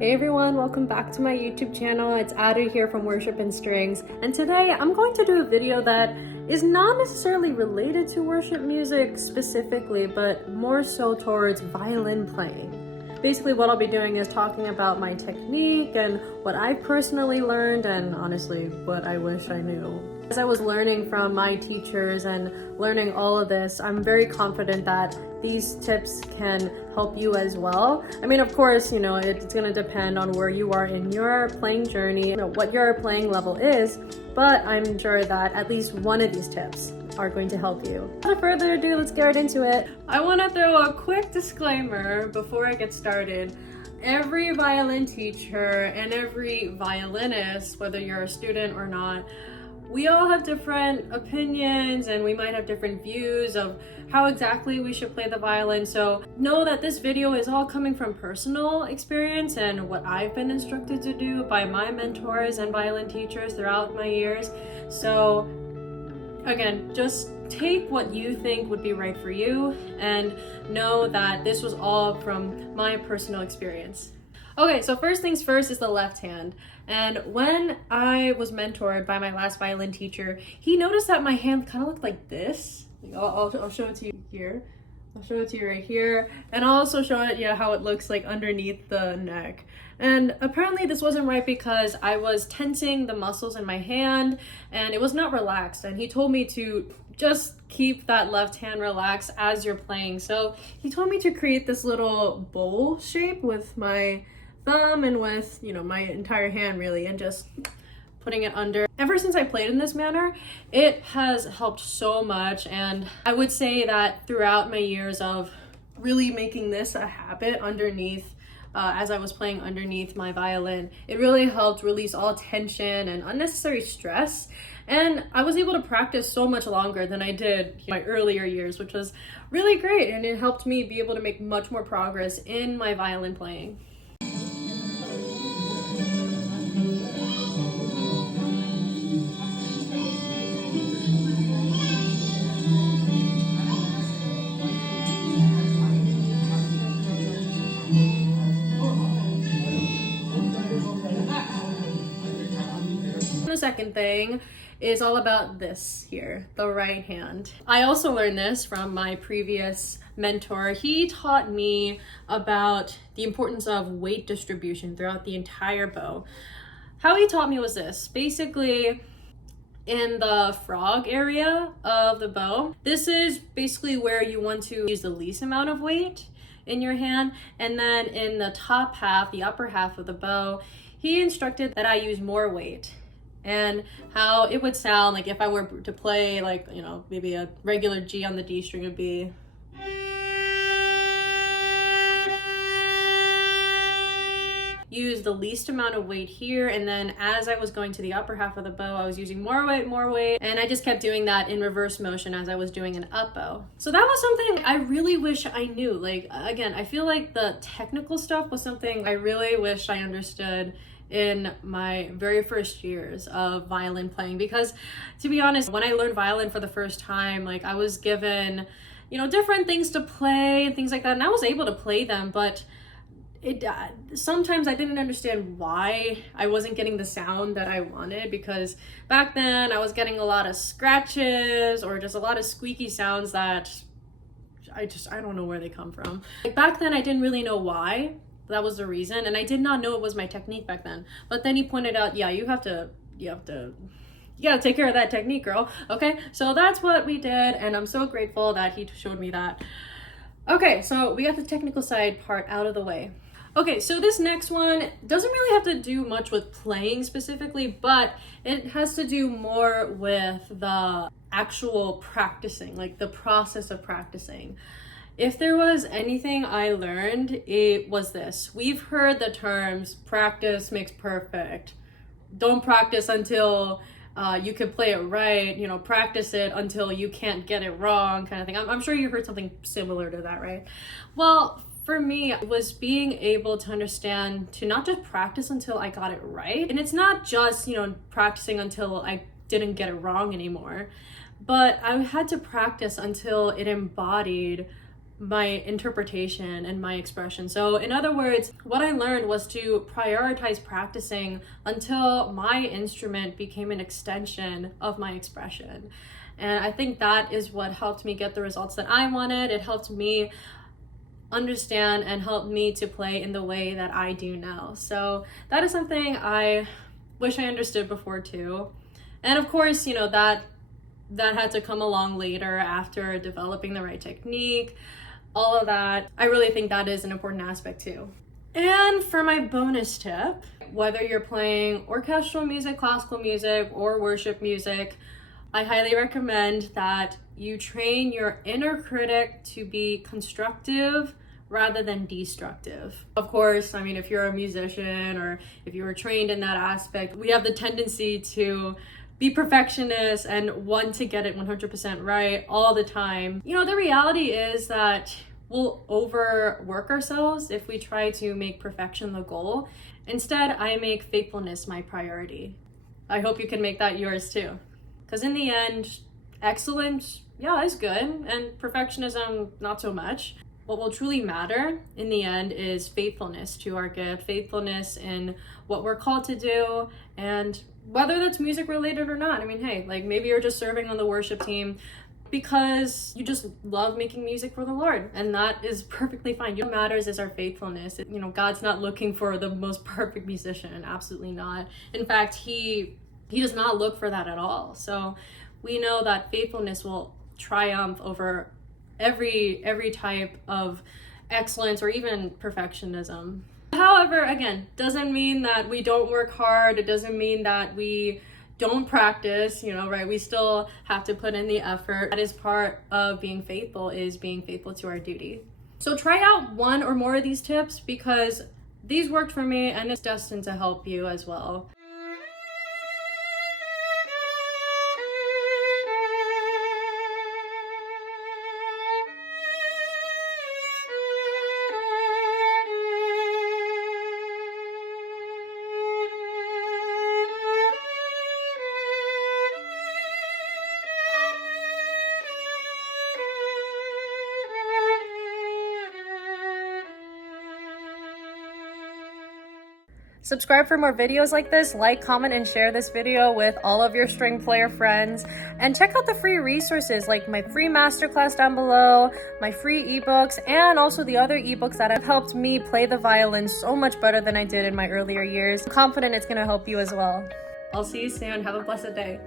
Hey everyone, welcome back to my YouTube channel. It's Ada here from Worship and Strings, and today I'm going to do a video that is not necessarily related to worship music specifically, but more so towards violin playing. Basically what I'll be doing is talking about my technique and what I've personally learned, and honestly what I wish I knew. As I was learning from my teachers and learning all of this, I'm very confident that these tips can help you as well. I mean, of course, it's gonna depend on where you are in your playing journey, what your playing level is, but I'm sure that at least one of these tips are going to help you. Without further ado, let's get right into it. I wanna throw a quick disclaimer before I get started. Every violin teacher and every violinist, whether you're a student or not, we all have different opinions and we might have different views of how exactly we should play the violin. So know that this video is all coming from personal experience and what I've been instructed to do by my mentors and violin teachers throughout my years. So again, just take what you think would be right for you and know that this was all from my personal experience. Okay, so first things first is the left hand. And when I was mentored by my last violin teacher, he noticed that my hand kind of looked like this. I'll show it to you here. I'll show it to you right here. And I'll also show it, how it looks like underneath the neck. And apparently this wasn't right because I was tensing the muscles in my hand and it was not relaxed. And he told me to just keep that left hand relaxed as you're playing. So he told me to create this little bowl shape with my thumb and with my entire hand really, and just putting it under. Ever since I played in this manner, it has helped so much, and I would say that throughout my years of really making this a habit underneath as I was playing underneath my violin, it really helped release all tension and unnecessary stress, and I was able to practice so much longer than I did in my earlier years, which was really great, and it helped me be able to make much more progress in my violin playing. The second thing is all about this here, the right hand. I also learned this from my previous mentor. He taught me about the importance of weight distribution throughout the entire bow. How he taught me was this. Basically, in the frog area of the bow, this is basically where you want to use the least amount of weight in your hand. And then in the top half, the upper half of the bow, he instructed that I use more weight. And how it would sound like if I were to play maybe a regular G on the D string would be. Use the least amount of weight here, and then as I was going to the upper half of the bow, I was using more weight, and I just kept doing that in reverse motion as I was doing an up bow. So that was something I really wish I knew. Again, I feel like the technical stuff was something I really wish I understood in my very first years of violin playing, because to be honest, when I learned violin for the first time, I was given different things to play and things like that, and I was able to play them, but sometimes I didn't understand why I wasn't getting the sound that I wanted, because back then I was getting a lot of scratches or just a lot of squeaky sounds that I don't know where they come from. Back then I didn't really know why that was the reason, and I did not know it was my technique back then. But then he pointed out, you gotta take care of that technique, girl. Okay, so that's what we did, and I'm so grateful that he showed me that. Okay, so we got the technical side part out of the way. Okay, so this next one doesn't really have to do much with playing specifically, but it has to do more with the actual practicing, the process of practicing. If there was anything I learned, it was this. We've heard the terms practice makes perfect. Don't practice until you can play it right, practice it until you can't get it wrong, kind of thing. I'm sure you heard something similar to that, right? Well, for me, it was being able to understand to not just practice until I got it right. And it's not just, practicing until I didn't get it wrong anymore, but I had to practice until it embodied my interpretation and my expression. So in other words, what I learned was to prioritize practicing until my instrument became an extension of my expression. And I think that is what helped me get the results that I wanted. It helped me understand and helped me to play in the way that I do now. So that is something I wish I understood before too. And of course, you know, that had to come along later after developing the right technique, all of that. I really think that is an important aspect too. And for my bonus tip, whether you're playing orchestral music, classical music, or worship music, I highly recommend that you train your inner critic to be constructive rather than destructive. Of course, I mean, if you're a musician or if you were trained in that aspect, we have the tendency to be perfectionists and want to get it 100% right all the time. You know, the reality is that we'll overwork ourselves if we try to make perfection the goal. Instead, I make faithfulness my priority. I hope you can make that yours too. Because in the end, excellence, yeah, is good, and perfectionism, not so much. What will truly matter in the end is faithfulness to our gift, faithfulness in what we're called to do, and whether that's music related or not. I mean, hey, like maybe you're just serving on the worship team because you just love making music for the Lord, and that is perfectly fine. What matters is our faithfulness. You know, God's not looking for the most perfect musician, absolutely not. In fact, he does not look for that at all. So we know that faithfulness will triumph over every type of excellence or even perfectionism. However, again, doesn't mean that we don't work hard. It doesn't mean that we don't practice, you know, right? We still have to put in the effort. That is part of being faithful, is being faithful to our duty. So try out one or more of these tips because these worked for me and it's destined to help you as well. Subscribe for more videos like this, like, comment, and share this video with all of your string player friends. And check out the free resources like my free masterclass down below, my free ebooks, and also the other ebooks that have helped me play the violin so much better than I did in my earlier years. I'm confident it's gonna help you as well. I'll see you soon. Have a blessed day.